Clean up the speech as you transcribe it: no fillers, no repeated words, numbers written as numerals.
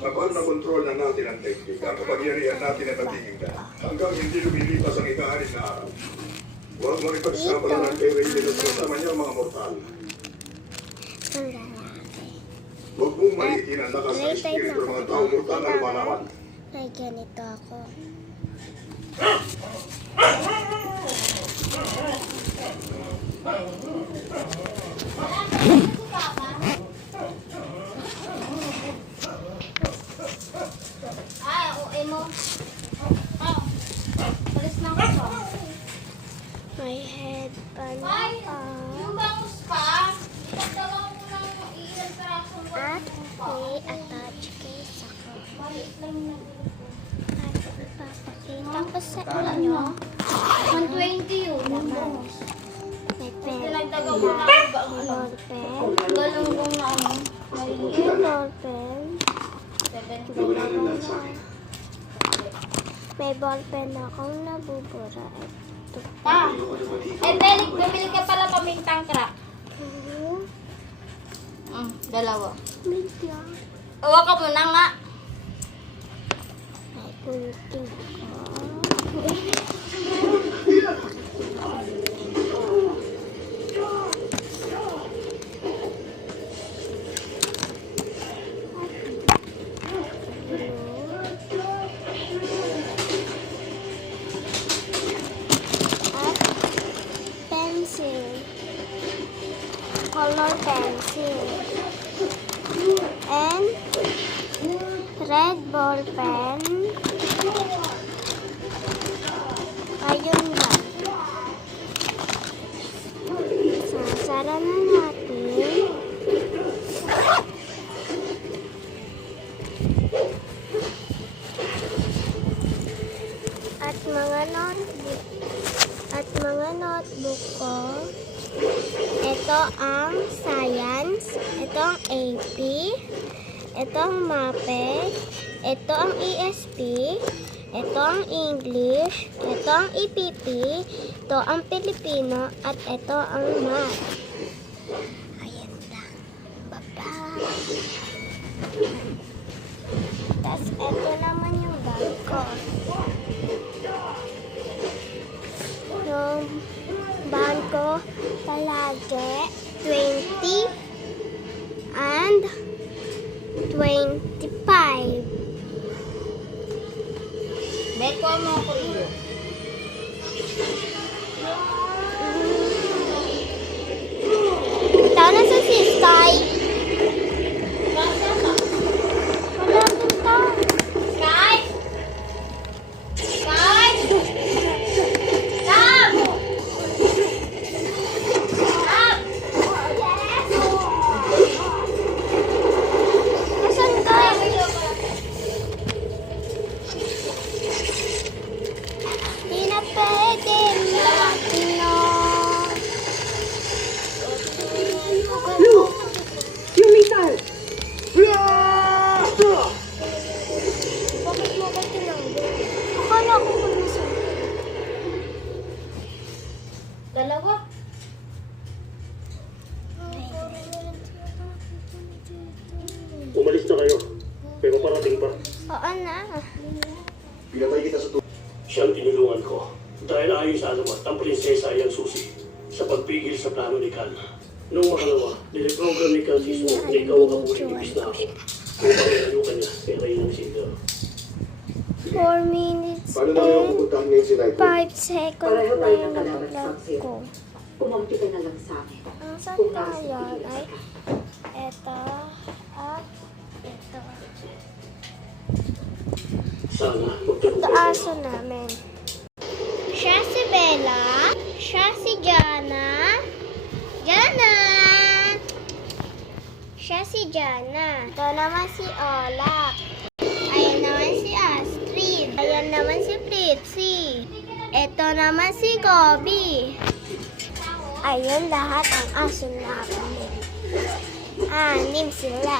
Kapag nakontrol na natin ang teknik, ang kapangyarihan natin ay matigil hanggang hindi lumilipas ang ika-6 na araw. Huwag mo ipagsapalaran kay Ranger at kasama niya ang mga mortal. Huwag mong malitin ang lakas ng espiritu ng mga tao mortal na lumalaman. Ay, ganito ako. Ay, uwi mo. Palis na ko to. May headband Ay, pa. yung bangus pa. Itagdawa mo lang yung ilan peraso mo. At may attach case ako. Maliit lang yun. At ipapakita ko sa inyo. 120 yun. Laman. May pen. Tinagdaga mo na ang Ball pen. galunggong na ano. Yung ball pen. 70. May ball pen akong nabubura. Ito. Pa. Eh, bumili ka pala pamintang crack. Dalawa. Media. Uwa ka muna nga. May pulutin ko. At pencil. Color pencil. And red ball pen. Ayun lang. Sasara na natin. At mga notebook ko. Ito ang science. Ito ang AP. Ito ang MAPE. Ito ang ESP. Ito ang English. Ito ang EPP. Ito ang Pilipino. At ito ang Math. Ayan lang. Bye-bye. Tapos ito naman yung bag ko. Yung bag ko palagi 20 and 25. Beko mo ako iyo. Ito na sa sistay. Wala dito. Sky! Sky! Sam! Sam! Nasaan ka? Di na pwede no. Bakit mo ba tinanggal? Akala ko kung nasaan. Dalawa. Umalis na kayo, pero parating pa. Oo na. Pinatay kita sa Siyang tinulungan ko. Dahil ayon sa alamat, ang prinsesa ay ang susi sa pagpigil sa plano ni Cal. Noong makalawa, nireprogram ni Cal Sismo na ikaw ang kapuling ibis na ako. Kung pakilalo ka niya, kaya kayo ng sigaw. 4 minutes Paano na kayo and pupuntahan ngayon si Laiko? 5 seconds Pareho na tayo yung ng kalaban sa nag-vlog pagsir. ko. Umampi ka na lang sa akin. Ang saan Kung na nasa yan iiwas ay ka. ito at ito. Sana, Ito magtagumpay aso namin. Siya si Bella. Siya si Jana. Jana! Siya si Jana. Ito naman si Olak. Ayan naman si Astrid. Ayan naman si Fritzy. Ito naman si Kobe. Ayun lahat ang aso namin. 6 sila.